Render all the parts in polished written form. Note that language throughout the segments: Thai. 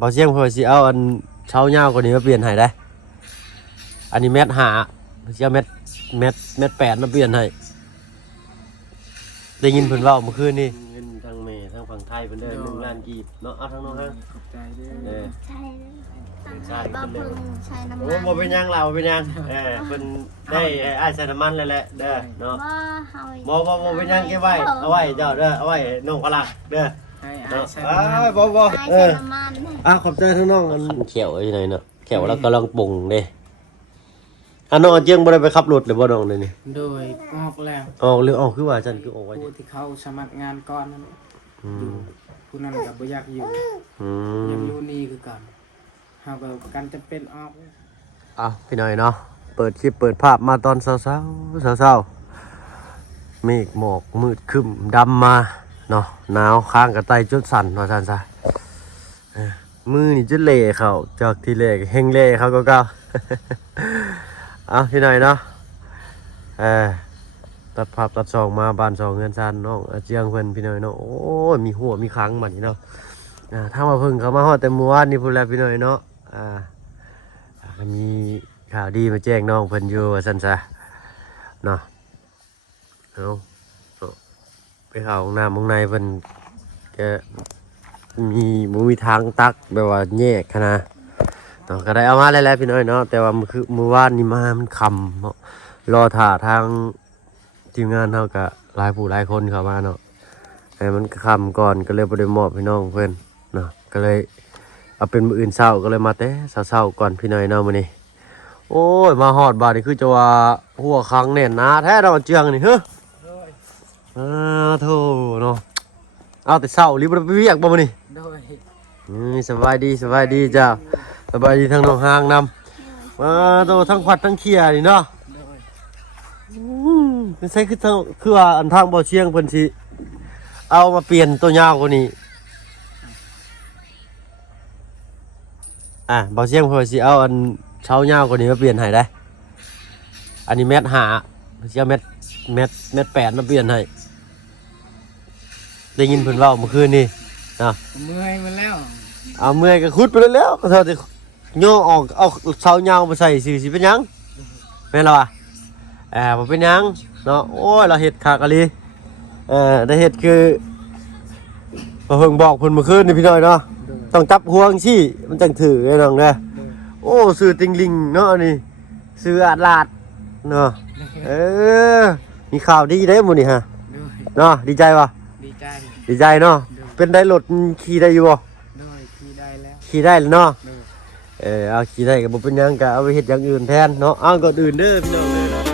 บ่เสียงเพิ่นสิเอาอันเช้ายาวกว่านี้มาเปลี่ยนให้ได้อันนี้เม็ด5สิเอาเม็ด8มาเปลี่ยนให้ได้ยินเพิ่นเว้าเมื่อคืนนี่เงินทางแม่ทางฝั่งไทยเพิ่นได้1 ล้านกีบเนาะเอาทางน้องฮะขอบใจเด้อ ใช่บ่เพิ่งใช้น้ำ โอ้ มัน บ่เป็นหยังเราเป็นหยังเพิ่นได้อ้ายใส่น้ำมันแล้วแหละเด้อเนาะบ่เป็นหยังเก็บไว้เอาไว้เจ้าเด้อเอาไว้น้องพลักเด้อ ให้อา เนาะ ใส่ บ่ ใช้น้ำมัน ขอบใจทั้งน้องอันเขียวอยู่ไหนเนาะเขียวแล้วกำลังปรุงเด้อันน้องเจียงบ่ได้ไปขับรถหรือบ่น้องนี่ โดยออกแล้ว ออกหรือออกคือว่าฉันคือออกไว้ ผู้ที่เขาสมัครงานก่อนนั่นอยู่ผู้นั้นก็บ่อยากอยู่ อื ยัง ม อยู่นี่คือกันเฮาก็กันจะเป็นออก พี่หน่อยเนาะเปิดคลิปเปิดภาพมาตอนเช้าเมฆหมอกมืดครึ้มดำมาเนาะหนาวข้างกระไตจนสั่นว่าซั่นซะมือนี่จะเละเขาจากที่เละเฮงเละเขาก็เก่า พี่หน่อยเนาะตัดภาพตัดซองมาบ้านซองเงินซันน้องเจียงเพิ่นพี่หน่อยเนาะโอ้ยมีหัวมีครั้งบัดนี้เนาะถ้าว่าเพิ่งเขามาฮอดแต่เมื่อวานนี่พุ่นแล้วพี่หน่อยเนาะก็มีข่าวดีมาแจ้งน้องเพิ่นอยู่ว่าซั่นซะเนาะเอาไปเข้าห้องน้ำห้องในเพิ่นแกมีทางตักแบบว่าแยกขนาดเนาะก็ได้เอามาแล้วพี่น้อยเนาะแต่ว่ามื้อวานนี่มามันค่ำเนาะรอท่าทางทีมงานเฮาก็หลายผู้หลายคนเข้ามาเนาะแต่มันค่ำก่อนก็เลยบ่ได้มอบให้น้องเพิ่นเนาะก็เลยเอาเป็นมื้ออื่นเช้าก็เลยมาแต่เช้าก่อนพี่น้อยเนาะมื้อนี้โอ้ยมาฮอดบาดนี่คือจะว่าหัวครั้งแน่นหนาแท้ดอกเจียงนี่เฮ้อโธ่เนาะเอาแต่เช้ารีบไปเวียกบ่มื้อนี้ โดย สบายดีจ้าสบายดีทั้งน้องห้างนำโตทั้งขวัดทั้งเขียนี่เนาะ โดย ไม่ใช่คือว่าอันทางบ่อเชียงเพิ่นสิเอามาเปลี่ยนตัวยาวกว่านี้บ่อเชียงเพิ่นสิเอาอันเช้ายาวกว่านี้มาเปลี่ยนให้ได้อันนี้เม็ด5สิเอาเม็ด8มาเปลี่ยนให้ได้ยินเพิ่นเว้าเมื่อคืนนี่เนาะ เมื่อยมาแล้ว เอาเมื่อยก็ขุดไปแล้วก็เท่าที่ย่อออกเอาเสายาวมาใส่สิเป็นหยังแม่นแล้วอ่ะบ่เป็นหยังเนาะโอ้ยเราเฮ็ดคักอะลีได้เฮ็ดคือบ่เพิ่งบอกเพิ่นเมื่อคืนนี่พี่น้อยเนาะต้องจับห่วงสิมันจังถือไอ้น้องเด้อโอ้ซื้อติงลิงเนาะอันนี้ซื้ออาดลาดเนาะมีข่าวดีเด้มื้อนี้ฮะ โดย เนาะดีใจบ่ ดีใจ เนาะเป็นได้รถขี่ได้อยู่บ่ โดยขี่ได้แล้ว ขี่ได้แล้วเนาะ โดย เอาขี่ได้ก็บ่เป็นหยังก็เอาไปเฮ็ดอย่างอื่นแทนเนาะก่อนอื่นเด้อพี่น้องเด้อเนาะ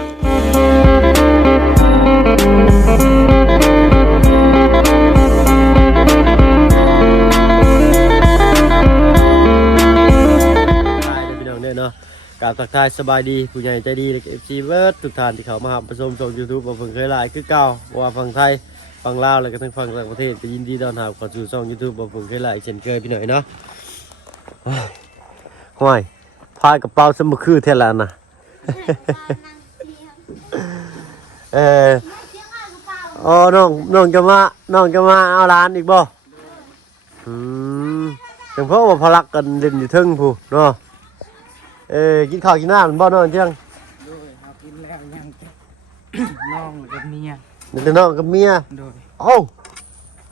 พี่น้องเด้อเนาะกราบทักทายสบายดีผู้ใหญ่ใจดีและ FC เบิร์ดทุกท่านที่เข้ามารับชมช่อง YouTube บ่เพิ่งเคยหลายคือเก่าว่าฝั่งไทยฝั่งลาวแล้วก็ทั้งฝั่งต่างประเทศก็ยินดีต้อนรับเข้าสู่ช่อง YouTube บ่เพิ่งเคยหลายเช่นเคยพี่น้อยเนาะห้อยพายกระเป๋าสมคือเท่านั้นนะอ๋อน้องจะมาเอาร้านอีกบ่ถึงเพราะว่าพลักกันเล่นอยู่ทึ่งผู้เนาะกินข้าวกินน้ำบ่นอนเที่ยง โดยเอากินแล้วยังจะ น้องกับเมีย เดี๋ยวน้องกับเมีย โดย เอ้า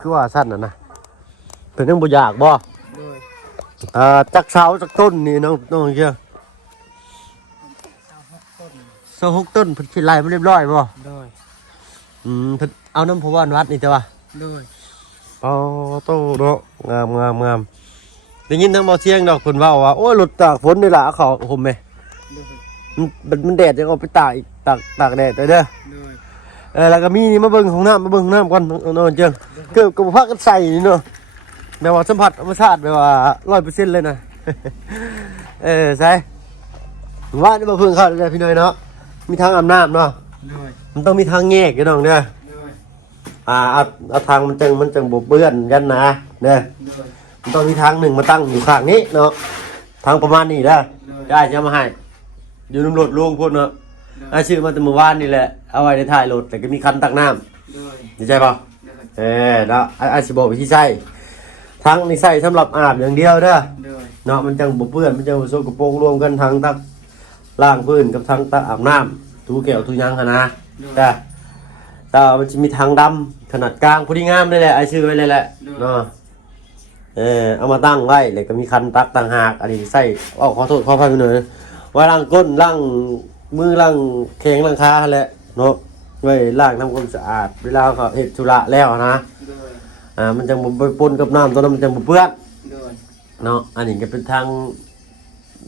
คือว่าสั้นนะเพิ่นยังบ่อยากบ่ โดย จักเสาจักต้นนี่น้องเชียว เอา6 ต้น 26 ต้นเพิ่นสิไล่มาเรียบร้อยบ่ โดย เพิ่นเอาน้ำผู้ว่านวัดนี่แต่ว่า โดย อ๋อโตเนาะงามได้ยินทางเบาเชียงดอกเพิ่นเว้าว่าโอ้ยรถตากฝนนี่ล่ะเอาเขาห่มแม่ โดย มันแดดจังเอาไปตากอีกตากแดดเด้อ โดย แล้วก็มีนี่มาเบิ่งห้องน้ำก่อนน้องเจียงเกือบกับพากันใส่นี่เนาะแบบว่าสัมผัสธรรมชาติแบบว่า 100% เลยนะ ใช่ว่านี่มาเพิ่งเข้าเลยพี่น้อยเนาะมีทางอาบน้ำเนาะ โดย มันต้องมีทางแยกอยู่น้องเด้อ โดย เอาทางมันจังบ่เปื้อนกันนะเด้อ โดย มันต้องมีทางหนึ่งมาตั้งอยู่ข้างนี้เนาะทางประมาณนี้เด้อได้จะมาให้อยู่น้ำรถลุงพุ่นเนาะชื่อมาแต่เมื่อวานนี่แหละเอาไว้ในท้ายรถแต่ก็มีคันตักน้ำ โดย ดีใจป่ะ โดย เนาะสิบอกวิธีใช้ ทั้งนี่ใส่สำหรับอาบอย่างเดียวเด้อ โดย เนาะมันจังบ่เปื้อนมันจังบ่สกปรกรวมกันทั้งตักล้างพื้นกับทั้งตักอาบน้ำถูแก้วถูหยังหั่นนะจ้ะแต่มันจะมีทางดำขนาดกลางพอดีงามเลยแหละไอ้ชื่อไว้เลยแหละเนาะเอามาตั้งไว้แล้วก็มีคันตักต่างหากอันนี้ใส่ขอโทษขออภัยไปหน่อยไว้ล้างก้นล้างมือล้างแข้งล้างขาแหละเนาะไว้ล้างทำความสะอาดเวลาเขาเฮ็ดธุระแล้วนะ โดย มันจังบ่ไปปนกับน้ำตอนนั้นมันจังบ่เปื้อน โดย เนาะอันนี้ก็เป็นทาง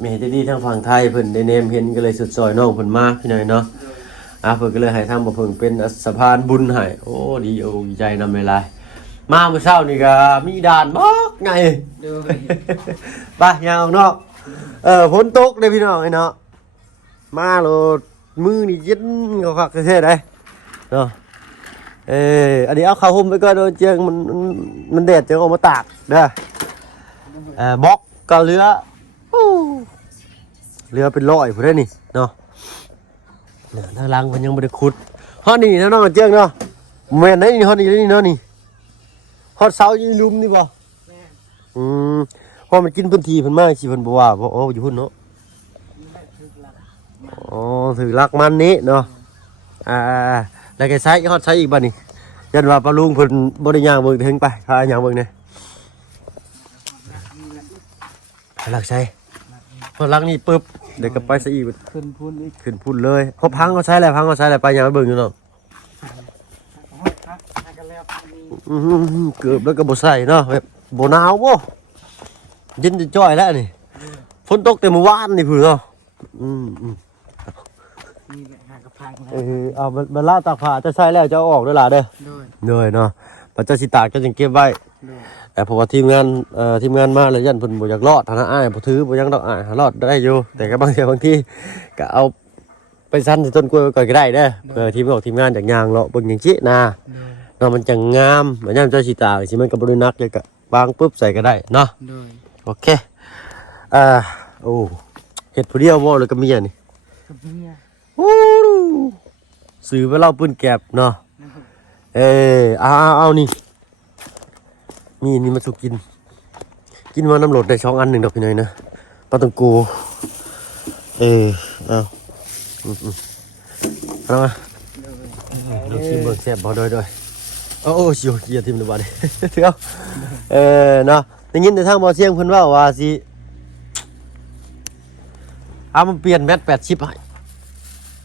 เมเจดีทางฝั่งไทยเพิ่นได้แนมเห็นก็เลยสุดซอยน้องเพิ่นมาพี่น้อยเนาะ โดย เพิ่นก็เลยให้ทางบ่เพิ่งเป็นสะพานบุญให้โอ้ดีใจนำเวลามาเมื่อเช้านี่ก็มีด่านบักไง โดย ไปยางออกนอกฝนตกเด้พี่น้องไอ้เนาะมาโลดมือนี่เย็นคักๆแท้ๆได้เนาะอันนี้เอาข้าวห่มไปก่อนโดนเจียงมันแดดจะเอามาตากเด้อบล็อกก็เรือเป็นร้อยพุ่นได้นี่เนาะทางหลังมันยังบ่ได้ขุดฮอดนี่นะน้องเจียงเนาะแม่นได้นี่ฮอดนี่เนาะนี่ฮอดเสาอยู่ลุมนี่บ่ แม่ พอมันกินพื้นที่เพิ่นมากสิเพิ่นบ่ว่าเพราะอยู่พุ่นเนาะ นี่แหละถึกหลัก ถือลักมันนี้เนาะแล้วก็ใช้ฮอดใช้อีกบัดนี้ยันว่าปลาลุงเพิ่นบ่ได้ย่างเบิ่งถึงไปพาย่างเบิ่งแหน่ลักใช้พอลักนี่ปึ๊บเดี๋ยวก็ไปซะอีก ขึ้นพุ่นอีก ขึ้นพุ่นเลยเขาพังเขาใช้แล้วไปย่างเบิ่งอยู่เนาะ ครับให้กันแล้วนี่ เกือบแล้วก็บ่ใส่เนาะแบบบ่หนาวบ่เย็นจะจ้อยแล้วนี่ฝนตกแต่เมื่อวานนี่พุ่นเนาะ นี่แหละหากระพังแล้ว เอามันลาตากผ้าจะใช้แล้วจะเอาออกด้วยล่ะเด้อ โดย เนาะมันจะสิตากก็จึงเก็บไว้ โดย แต่เพราะว่าทีมงานมาแล้วยันเพิ่นบ่อยากรอดฐานะอ้ายบ่ถือบ่ยังดอกอ้ายหารอดได้อยู่แต่ก็บางทีก็เอาไปซั่นที่ต้นกล้วยไว้ก่อนก็ได้เด้อเพื่อทีมงานจากยางเลาะเบิ่งจังซี่นะ โดย เนาะมันจังงามมันยามเจ้าสิตากสิมันก็บ่ได้นักเลยก็วางปุ๊บใส่ก็ได้เนาะ โดย โอเคโอ้เฮ็ดผู้เดียวบ่เลยก็มีอันนี้ กับเมีย โอ้ซื้อไปเล่าปืนแก็บเนาะเอานี่มีนี่มาสุกกินมาน้ำโหลดได้2 อัน 1ดอกพี่น้อยนะปลาตังกูเอาเอามาเดี๋ยวชิมเบิ่งแซ่บบ่ด้วยโอ้ชิวเกียร์ทิมดูบ่ดิเถื่อเนาะได้ยินแต่ทางบ่เสียงเพิ่นว่าสิเอามันเปลี่ยนแมต80ให้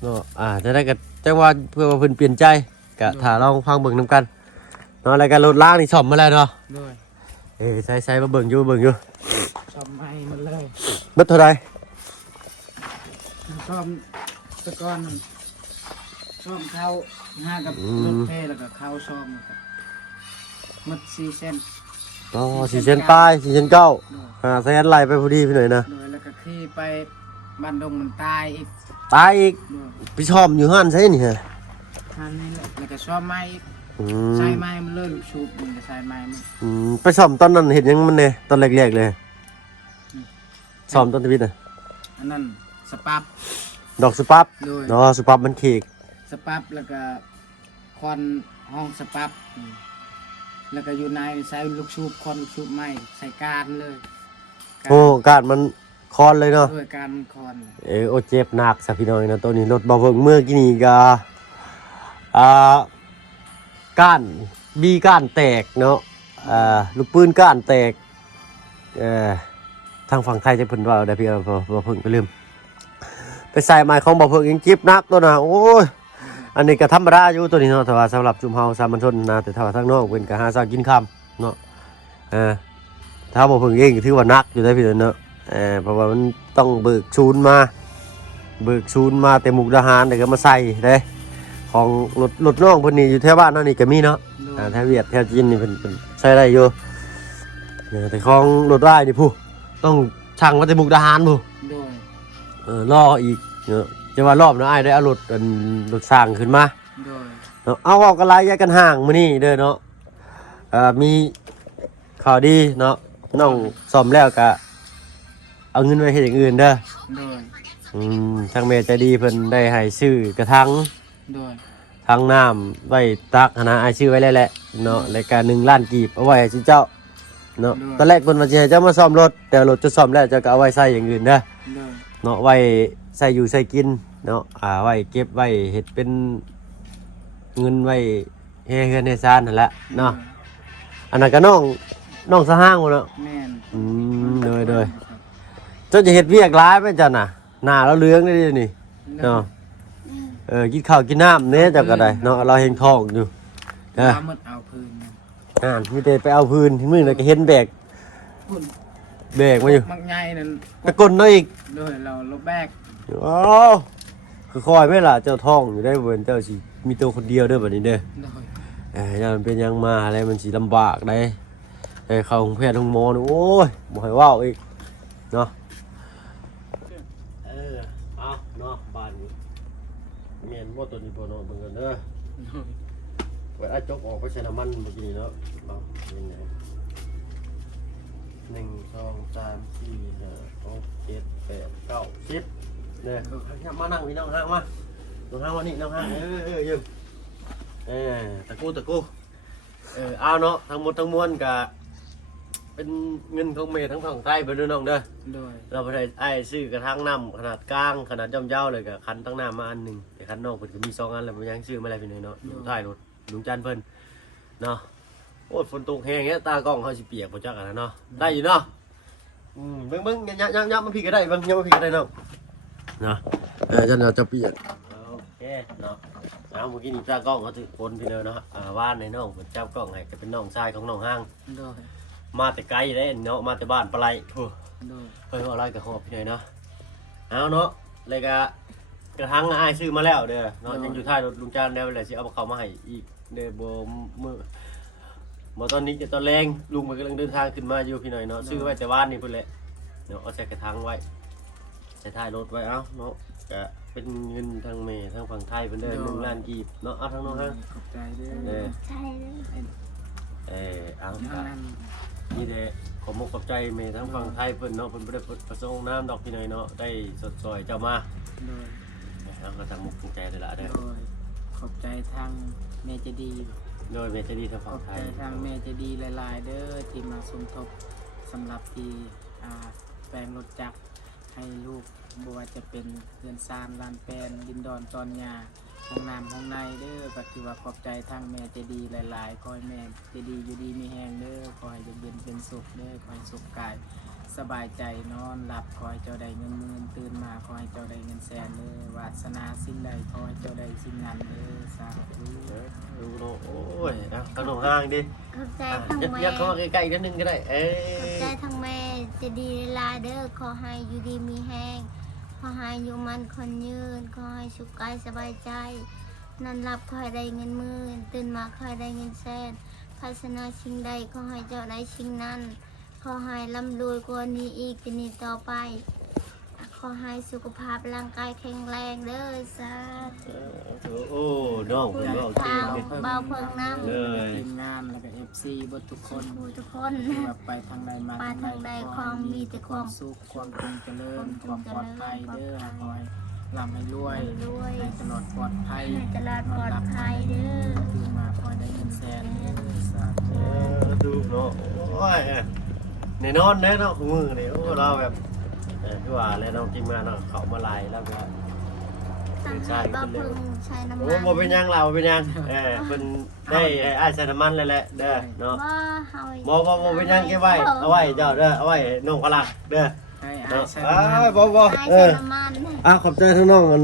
เนาะจะได้ก็จังว่าเพื่อว่าเพิ่นเปลี่ยนใจก็ถ้าลองฟังเบิ่งนํกันเนาะรายการรถล้างนี่ซ่อมมาแล้วเนาะ โดย ใส่มาเบิ่งอยู่ชอบไม้มันเลย เบิดเท่าใด ชอบตะกอนมันชอบเข้าหากับรถเทแล้วก็เข้าชอบนะครับมัด4 เซน อ๋อ4 เซนปลาย4 เซนเก้า5 เซนไหลไปพอดีพี่หน่อยนะ โดยแล้วก็ขี่ไปบ้านดงมันตายอีก ตายอีก โดย พี่ชอบอยู่หั่นใช่นี่ฮะ ท่านนี่แหละแล้วก็ชอบไม้อีกใช้ไม้มันเลยลูกชุบมันก็ใช้ไม้มัน ไปซ่อมตอนนั้นเห็นยังมันเนี่ยตอนแรกๆเลยซ่อมตอนชีวิตน่ะ อันนั้นสปับ ดอกสปับ โดย เนาะสปับมันเค้ก สปับแล้วก็ควันห้องสปับแล้วก็อยู่ในใช้ลูกชุบควันลูกชุบไม้ใส่การเลยการ โอ้การมันคอนเลยเนาะ ด้วยการคอน โอ้เจ็บหนักสักพี่น้อยนะตัวนี้รถบ่เบิ่งเมื่อกี้นี่ก็ก้านก้านแตกเนาะลูกปืนก้านแตกทางฝั่งไทยจะเพิ่นว่าได้พี่บ่เพิ่งไปลืมไปใส่ไม้ของบ่เพิ่งยังจิบนักตัวน่ะโอ้ยอันนี้ก็ธรรมดาอยู่ตัวนี้เนาะแต่ว่าสำหรับจุมเฮาสามัญชนนะแต่ถ้าว่าทางนอกเพิ่นก็หาเช้ากินค่ำเนาะถ้าบ่เพิ่งเองก็ถือว่านักอยู่ได้พี่เนาะเพราะว่ามันต้องเบิกชูนมาแต่มุกดาหารเดี๋ยวก็มาใส่เด้ของรถน้องเพิ่นนี่อยู่แถวบ้านนั่นนี่ก็มีเนาะแถวเวียดแถวจีนนี่เพิ่นใช้ได้อยู่แต่ของรถได้นี่ผู้ต้องช่างมาแต่มุกดาหารผู้ โดย รออีกเนาะจะว่ารอบนะอ้ายได้เอารถสร้างขึ้นมา โดย เนาะเอาออกกันหลายแยกกันห่างมื้อนี้เด้อเนาะมีข่าวดีเนาะน้องซ่อมแล้วก็เอาเงินไว้เฮ็ดอย่างอื่นเด้อ โดย ทางแม่ใจดีเพิ่นได้ให้ซื้อกระถัง โดย ถังน้ำไว้ตักหั้นนะอ้ายซื้อไว้แล้วแหละเนาะรายการ1 ล้านกีบเอาไว้ให้เจ้า เนาะตอนแรกเพิ่นว่าสิให้เจ้ามาซ่อมรถแต่รถจะซ่อมแล้วเจะก็เอาไว้ใช้อย่างอื่นเด้อ โดย เนาะไว้ใช้อยู่ใช้กินเนาะไว้เก็บไว้เฮ็ดเป็นเงินไว้ให้เฮือนให้ซ่านนั่นแหละเนาะอันนั้นก็น้องสะห้างบ่เนาะ แม่น โดยเจ้าจะเฮ็ดเวียกหลายไหมจ้ะน่ะหน้าเราเหลืองได้ดินี่เนาะกินข้าวกินน้ำเนี่ยเจ้าก็ได้เนาะเราเฮงท้องอยู่ เอาหมดเอาพื้น มีแต่ไปเอาพื้นที่มือน่ะก็เห็นแบก พุ่น มาอยู่ มักใหญ่นั่น ตะกลเนาะอีก โดยเราลบแบก อ้าวคือคอยไหม่ล่ะเจ้าท้องอยู่ได้เบิ่นเจ้าสิมีตัวคนเดียวเด้อบัดนี้เด้อ โดย ยามมันเป็นหยังมาอะไรมันสิลำบากได้เข้าโรงพยาบาลโรงหมอนี่โอ้ยบ่ให้เว้าอีกเนาะเอาเนาะบ้านนี้แม่นบ่ตัวนี้บ่เนาะเบิ่งกันเด้อ โดย ไว้อาจกออกไปใช้น้ำมันเมื่อกี้เนาะเอาเป็นไง1 2 3 4 5 6 7 8 9 10เนี่ยมานั่งพี่น้องห้างมาน้องห้างมานี่น้องห้างยืมตะกูเอาเนาะทั้งหมดทั้งมวลก็เป็นเงินของเมย์ทั้งฝั่งไทยไปด้วยน้องเด้อ โดย เราไปได้ไอ้ซื้อกระทั่งน้ำขนาดกลางขนาดย่อมเย้าเลยกับคันตั้งน้ำมาอันหนึ่งแต่คันนอกเพิ่นก็มี2 อันแล้วมันยังซื้อมาอะไรไปเนาะอยู่ท้ายรถลุงจันเพิ่นเนาะโอ้ยฝนตกแห้งเงี้ยตากล้องเขาสิเปียกบ่จักอันนั้นเนาะได้อยู่เนาะเบิ่งยับมาพี่ก็ได้เบิ่งยับมาพี่ก็ได้เนาะนะจันจะเปียกโอเคเนาะเอาเมื่อกี้นี่ตากล้องเขาถือคนพี่เนาะว่านในน้องเพิ่นจับกล้องให้ก็เป็นน้องชายของน้องห้าง โดย มาแต่ไกลเลยเนาะมาแต่บ้านปลาไหล โดย เพิ่นเอาอะไรกับหอบพี่หน่อยเนาะเอาเนาะเลยกระทั่งอ้ายซื้อมาแล้วเด้อเนาะยังอยู่ท้ายรถลุงจานแล้วเลยสิเอาเข้ามาให้อีกเด้อบ่ตอนนี้จะตอนแรงลุงมันกำลังเดินทางขึ้นมาอยู่พี่หน่อยเนาะซื้อไว้แต่บ้านนี่พุ่นแหละเนาะเอาใส่กระถางไว้ใส่ท้ายรถไว้เอ้าเนาะก็เป็นเงินทางเมทางฝั่งไทยเพิ่นเด้อ1 ล้านกีบเนาะเอาทางน้องฮะ ขอบใจเด้ เด้ อ อ ใช่เลย เอา นั่น นี่เด้ขอมกขอบใจเมทั้งฝั่งไทยเพิ่นเนาะเพิ่นบ่ได้ประสงค์น้ำดอกพี่หน่อยเนาะได้สดซอยเจ้ามา โดย เอาก็ทำมุกตั้งใจเลยล่ะเด้อ โดยขอบใจทางเมเจดี โดยเมจะดีทาง ข ฝั่ อง บ ไท ใจ ย ทางเมเจดีหลายๆเด้อที่มาสมทบสำหรับที่แปลงรถจักรให้ลูกบ่ว่าจะเป็นเรือนซานลานแปลนดินดอนตอนหญ้าห้องน้ำห้องในเด้อก็ถือว่าขอบใจทางแม่เจดีหลายๆขอให้แม่เจดีอยู่ดีมีแฮงเด้อขอให้อยู่เย็นเป็นสุขเด้อขอให้สุขกายสบายใจนอนหลับขอให้เจ้าได้เงินหมื่นตื่นมาขอให้เจ้าได้เงินแสนเด้อวาสนาสิ่งใดขอให้เจ้าได้สิ่งนั้นเด้อสาธุ ดูเนาะโอ้ยเอาขนมห้างดิ ขอบใจทั้งแม่ ยักเข้ามาใกล้ๆนิดนึงก็ได้ขอบใจทั้งแม่จะดีหลายเด้อขอให้อยู่ดีมีแห้งขอให้อยู่มันคนยืนขอให้สุขกายสบายใจนอนหลับขอให้ได้เงินหมื่นตื่นมาขอให้ได้เงินแสนภาสนาสิ่งใดขอให้เจ้าได้สิ่งนั้นขอให้ร่ำรวยกว่านี้อีกปีนี้ต่อไปขอให้สุขภาพร่างกายแข็งแรงเด้อสาธุ โอ้น้องเพิ่นเว้าจริงดิ เบาเพิ่งน้ำ เลย ทีมงานแล้วก็ FC เบิดทุกคน ทุกคน ที่ว่าไปทางใดมา ไปทางใดความมีแต่ความ สุขความจงเจริญความปลอดภัยเด้อขอให้ร่ำให้รวยให้ตลอดปลอดภัย ให้ตลอดปลอดภัยเด้อ ตื่นมาขอให้ได้เงินแสนเด้อสาธุ ดูเนาะโอ้ยในนอนเด้อเนาะมือนี่โอ้เราแบบคือว่าแล้วน้องจริงมาเนาะเขามาลายแล้วก็ ตั้งใจเบาเพิ่งใช้น้ำ โอ้ มัน บ่เป็นหยังเราเป็นหยังเพิ่นได้อ้ายใส่น้ำมันเลยแหละเด้อเนาะ ว่าเฮา บ่เป็นหยังเก็บไว้เอาไว้เจ้าเด้อเอาไว้น้องพลักเด้อ ให้ เนาะ ใช้ อ้า น้ำมัน บ่ ใช้น้ำมัน ขอบใจทั้งน้องมัน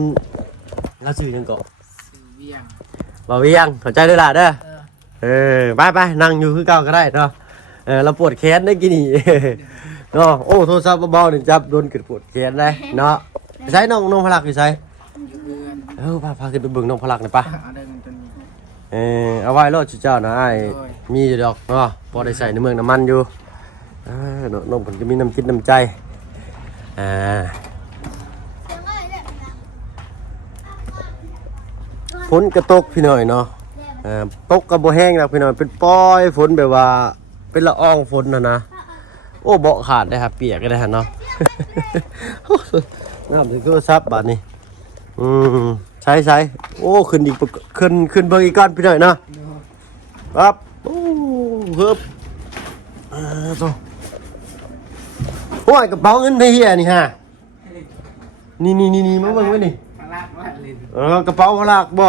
แล้วชื่อจังเกาะ ซื้อเวียง บ่เวียงขอบใจด้วยล่ะเด้อไปนั่งอยู่คือเก่าก็ได้เนาะเราปวดแขนได้กินนี่เนาะโอ้โทรศัพท์เบาๆนี่จับโดนเกิดปวดแขนได้เนาะใช้น้องพลักอยู่ไส อยู่เรือน พาขึ้นไปเบิ่งน้องพลักหน่อยป่ะ เอาได้เงินตัวนี้ เอาไว้รถเจ้านะไอ้มีอยู่ดอกเนาะพอได้ใส่ในเมืองน้ำมันอยู่น้องผมจะมีน้ำคิดน้ำใจฝนกระตกพี่หน่อยเนาะตกกระโบแห้งนะพี่หน่อยเป็นป้อยฝนแบบว่าเป็นละอองฝนนะโอ้เบาขาดได้ครับเปียกก็ได้ฮะเนาะ น้ำถึงก็ซับบาดนี้ใช้โอ้ขึ้นอีกขึ้นเบิ่งอีกก้อนพี่หน่อยเนาะครับโอ้เฮิบ ตัวโอ้ยกระเป๋าเงินไอ้เหี้ยนี่ฮะนี่มาเบิ่งไว้นี่ พลักว่าลิน กระเป๋าพลากบ่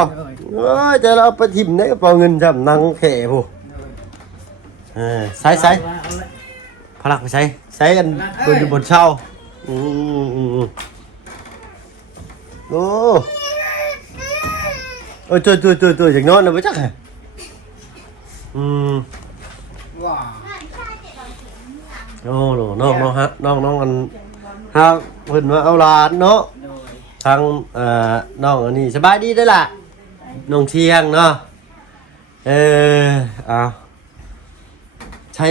เอ้ยจะเราไปถิ่มในกระเป๋าเงินจำนังแข่ผู้ใส่พลักไปใส่กันตัวอยู่บนเช่าโอ้ตัวอย่างนอนนะไม่จักไงว้าโอ้โหน้องฮะน้องอันฮะเพิ่นมาเอาหลานเนาะ โดย ทางน้องอันนี้สบายดีได้อล่ะน้องเชียงเนาะเอาใช้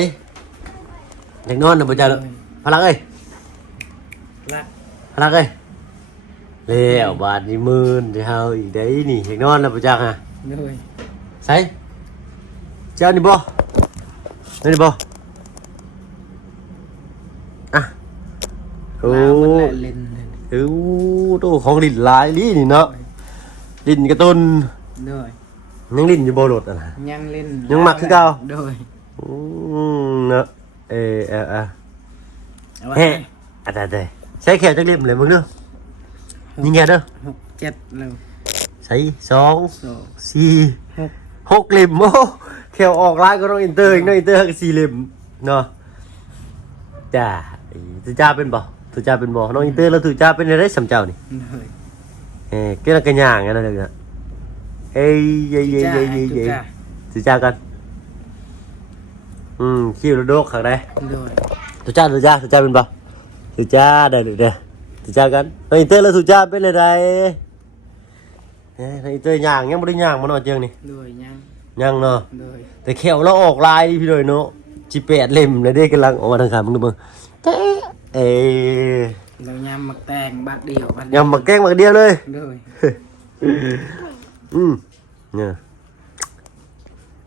เด็กนอนนะบ่จ้าเลยพลักเอ้ย รัก พลักเอ้ยแล้วบาทนี่มื่นที่เฮาอีกได้นี่เด็กนอนนะบ่จ้าฮะ โดย ใส่เจ้านี่บ่นี่บ่อ่ะโอ้ มันแหละลิน ตู้ของลิ้นหลายนี่เนาะลิ้นกระตุน โดย ยังลิ้นอยู่บ่หลดอ่ะนะ ยังลิน ยังมักคือเก่า โดย เนาะเฮ้ได้ใช้แขวจักเล่มเลยมึงเด้อยิงแกเด้อ 6 7แล้ว ใช้2 2 4 6เล่มโอ้แขวออกลายก็ต้องอินเตอร์อีกเนาะอินเตอร์ก็4เล่มเนาะจ้าตุจ้าเป็นบ่ตุจ้าเป็นบ่น้องอินเตอร์แล้วตุจ้าเป็นได้สำเจ้านี่ โดย เกี่ยวกับย่างกันนะเด็กนะเอ้ยตุจ้ากันคิวโดกขังได้ โดย ตุจ้าเป็นบ่ตุจ้าได้เลยเด้อตุจ้ากันน้องอินเตอร์แล้วตุจ้าเป็นอะไรน้องอินเตอร์ย่างยังไม่ได้ย่างมาหน่อยเจียงนี่ โดยยัง ย่างเนาะ โดย แต่แขวเราออกลายพี่เลยเนาะ18เล่มเลยเด้กำลังออกมาทางขามึงดูมึงเอ้ย เรายำหมักแตงบัดเดียวบัด ยำหมักแกงหมักเดียวเลย โดย เนี่ย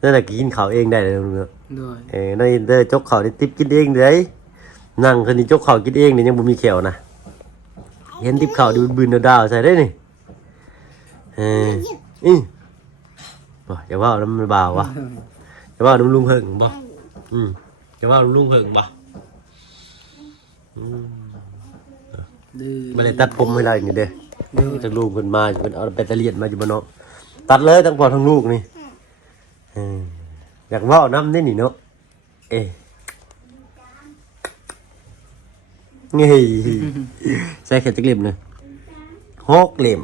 นั่นแหละกินข้าวเองได้เลยมึงเนาะ โดย ในอินเตอร์จกข้าวนี่ติ๊บกินเองเลยนั่งคนนี้จกข้าวกินเองนี่ยังบ่มีแขวนะเห็นติ๊บข้าวดูบืนดาวใส่ได้นี่บ่อย่าว่าน้ำมันบ่าววะอย่าว่าน้ำลุงเพิ่งบ่อย่าว่าน้ำลุงเพิ่งบ่ ดื้อ ไม่ได้ตัดผมให้ได้นี่เด้จะลูกเพิ่นมาเพิ่นเอาแบตเตอรี่มาอยู่บ่เนาะตัดเลยทั้งพ่อทั้งลูกนี่อยากเว้าน้ำนี่นี่เนาะนี่ใส่แค่จักเล่มนึง6เล่ม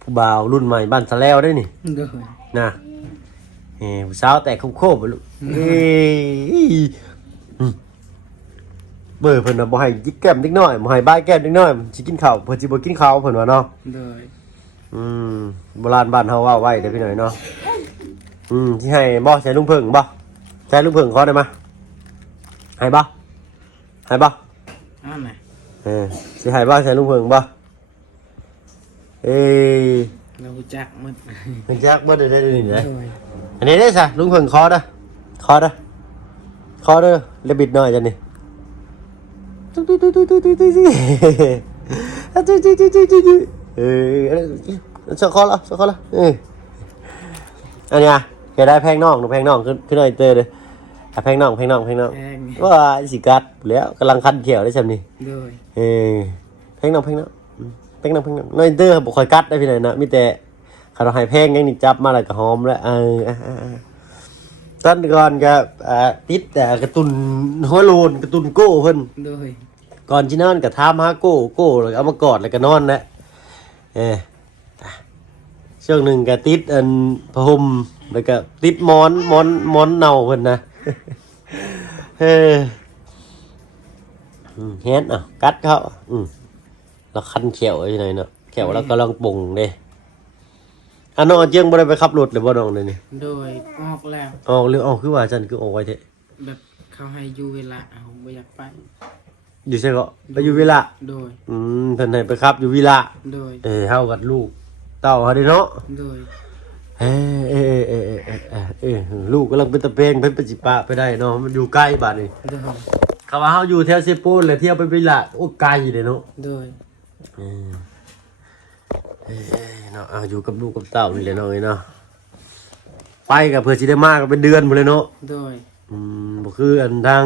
ผู้บ่าวรุ่นใหม่บ้านสะแล้วได้นี่ โดย นะผู้สาวแต่โคบๆลูกเบอร์เพิ่นน่ะบ่ให้กินแก้มเล็กน้อยบ่ให้บ้ายแก้มเล็กน้อยสิกินข้าวเพิ่นสิบ่กินข้าวเพิ่นว่าเนาะ โดย โบราณบ้านเฮาว่าไว้เด้อพี่หน่อยเนาะสิให้บ่ใช้ลุงเพิ่งบ่ใช้ลุงเพิ่งขอได้มาให้บ่ให้บ่ อ้าวไหน สิให้บ่ใช้ลุงเพิ่งบ่เราจักมัน มันจักบ่ได้นี่เด้ โดย อันนี้ได้ซะลุงเพิ่งขอเด้อขอเด้อเลบิดหน่อยจังนี่สักข้อละอันนี้แกได้แพงน้องแพงน้องขึ้นหน่อยเตอเลยแพงน้องว่าสิกัดแล้วกำลังคันเขียวได้ใช่ไหมนี่ โดย แพงน้องน้อยเตอร์บอกคอยกัดได้พี่ไหนนะมีแต่ขาเราหายแพงยังนี่จับมาอะไรก็หอมแล้วตอนก่อนก็ติดแต่กระตุนหัวโลนกระตุนโก้เพิ่น โดย ก่อนที่นอนก็ทามหาโก้แล้วเอามากอดแล้วก็นอนนะช่วงหนึ่งก็ติดอันพรมแล้วก็ติดมอนเน่าเพิ่นนะเฮ็ดกัดเขาแล้วคันเขียวอยู่ไหนเนาะเขียวแล้วก็ลองปุ่งเด้น้องเจียงบ่ได้ไปขับรถเลยบ่น้องเลยนี่ โดยออกแล้ว ออกหรือออกคือว่าฉันคือออกไว้เถอะ แบบเขาให้อยู่เวลาเอาไม่อยากไป อยู่ใช่ก็ไปอยู่วิละ โดย เพิ่นให้ไปขับอยู่วิละ โดย เฮากับลูกเต้าเฮาได้เนาะ โดย ลูกกำลังเป็นตะเพงเพิ่นไปจิปะไปได้เนาะมันอยู่ใกล้บ้านนี่ โดย คำว่าเฮาอยู่แถวเซโปนแล้วเที่ยวไปวิละโอ้ไกลเลยเนาะ โดย เนาะอยู่กับลูกกับเต้านี่แหละเนาะเนาะ ไปกับเพื่อสิได้มาก็เป็นเดือนพุ่นเลยเนาะ โดย บ่คืออันทาง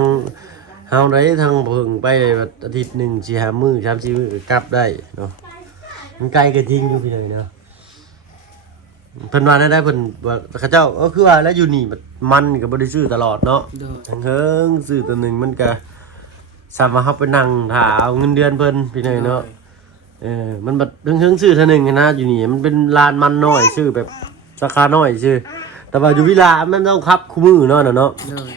เฮาได้ทางเพิ่งไปอาทิตย์หนึง4-5 มื้อ3-4 มื้อกลับได้เนาะมันไกลก็จริงอยู่พี่น้อยเนาะเพิ่นว่าได้เพิ่นว่าเขาเจ้าก็คือว่าแล้วอยู่นี่มันก็บ่ได้ซื้อตลอดเนาะ โดย ทั้งเฮิงซื้อตัวหนึงมันก็สามารถเฮาไปนั่งท่าเอาเงินเดือนเพิ่นพี่น้อยเนาะมันบัดเฮิงซื้อเท่านึงนะอยู่นี่มันเป็นลานมันน้อยซื้อแบบราคาน้อยซื้อแต่ว่าอยู่วิลามันต้องคับคู่มือเนาะเนาะ โดย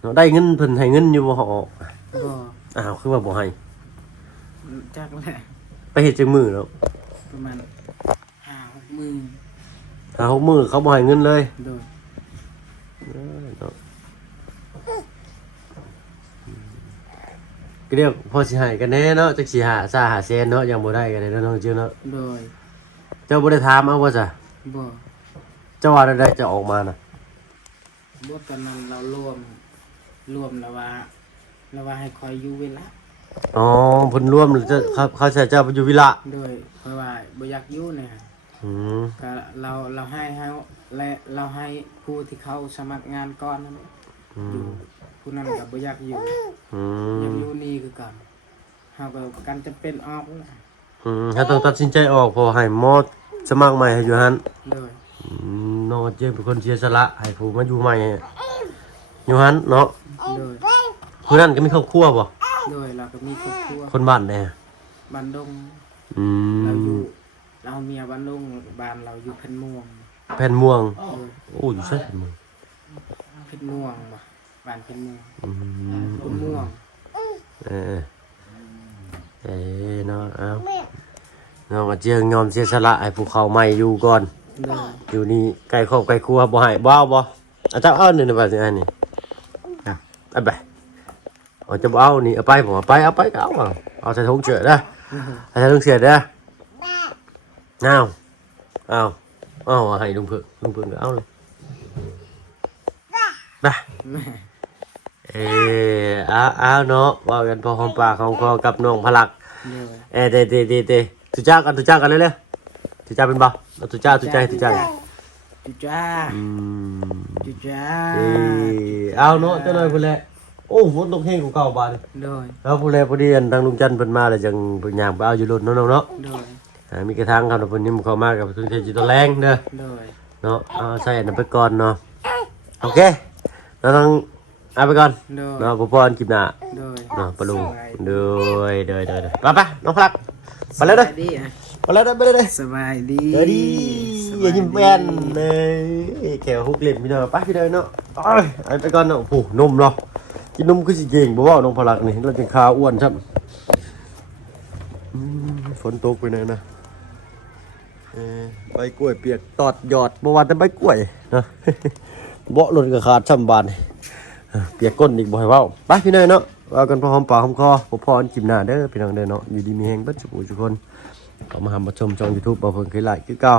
เนาะได้เงินเพิ่นให้เงินอยู่บ่ฮอ บ่ อ้าวคือว่าบ่ให้ จักแหละ ไปเฮ็ดจังมื้อเนาะ ประมาณ5-6 มื้อ ถ้า6มื้อเขาบ่ให้เงินเลย โดย เนาะก็เรียกพอสิให้กันแน่เนาะจักสิหาซาหาแสนเนาะยังบ่ได้กันเลยเนาะน้องเจ้าเนาะ โดย เจ้าบ่ได้ถามเอาบ่จ้ะ บ่ เจ้าว่าได้จะออกมาน่ะ บ่ตอนนั้นเรารวมแล้วว่าให้คอยอยู่เวลา อ๋อเพิ่นร่วมหรือจะเขาใช้เจ้าไปอยู่วิละ โดยเพราะว่าบ่อยากอยู่เนี่ย อืม ก็เราให้และเราให้ผู้ที่เขาสมัครงานก่อนนั่นอยู่ผู้นั้นก็บ่อยากอยู่ อืม ยังอยู่นี่คือกันเฮาก็กันจะเป็นออกนะ ถ้าต้องตัดสินใจออกเพอให้หมอสมัครใหม่ให้อยู่หั่น โดย น้องเจมเป็นคนเสียสละให้ผู้มาอยู่ใหม่อยู่หั่นเนาะ โดย ผู้นั้นก็มีครอบครัวบ่ โดยเราก็มีครอบครัว คนบ้านแน่ บ้านดง อื เราอ ม ยู่เราเมียบ้านดงบ้านเราอยู่เพิ่นม่วง แผ่นม่วง โดย โอ้อยู่ใช่แผ่นม่วง เพิ่นม่วงบ่บ้านเพิ่นม่วง อืม เพิ่นม่วง เออเนาะเอาน้องก็เจียงยอมเสียสละให้ผู้เขาใหม่อยู่ก่อน โดย อยู่นี่ไก่ครอบไก่ครัวบ่ให้บ่เอาบ่อาจารย์เอานี่นะว่าสิอันนี้เอาไปเอาจะบ่เอานี่เอาไปผมเอาไปก็เอาใส่ถุงเสื้อเด้อเอาใส่ถุงเสื้อเด้อเอาให้ลุงเพิ่งก็เอาเลยไป แม่ เอาเนาะว่ากันพอหอมปากหอมคอกับน้องพลัก โดย เตตุจ้ากันเร็วๆตุจ้าเป็นบ่เอาตุจ้า จุจ้า จุจ้า เอาเนาะเจ้าหน่อยพุ่นแหละโอ้ฝนตกแห้งกว่าเก่าบาดนี่ โดย แล้วพุ่นแหละพอดีอันทางลุงจันทร์เพิ่นมาแล้วจังเพิ่นย่างไปเอาอยู่รถเนาะเนาะ โดย มีกระทั่งครับเพิ่นนี่มันเข้ามากับทุนเทจิตแรงเด้อ โดย เนาะเอาใส่อันนั้นไปก่อนเนาะโอเคเราต้องเอาไปก่อน โดย เนาะบ่พรคลิปหน้า โดย เนาะปะลุงเด้อไปน้องพลักไปแล้วเด้อ สบายดีอะ ไปแล้วเด้อไปเลยเด้อ สบายดี เดี๋ยวดิอย่ายิ้มแป้นเลยแขวฮุกเล่นพี่น้องไปพี่เด้อเนาะไปก่อนเนาะโอ้โหนมเนาะกินนมคือสิเก่งบ่ว่าน้องพลักนี่เราจะขาอ้วนครับฝนตกไปหน่อยนะใบกล้วยเปียกตอดหยอดบ่ว่าแต่ใบกล้วยนะ เบาะหล่นก็ขาดช่ำบานเปียกก้นอีกบ่ให้เว้าไปพี่น้องเนาะว่ากันพอหอมปากหอมคอบ่พออันกินหน้าเด้อพี่น้องเด้อเนาะอยู่ดีมีแฮงเบิดทุกคนเข้ามาหามาชมช่อง YouTube บ่เพิ่นเคยไลค์คือเก่า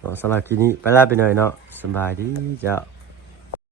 เนาะสำหรับคลิปนี้ไปแล้วไปหน่อยเนาะสบายดีจ้ะ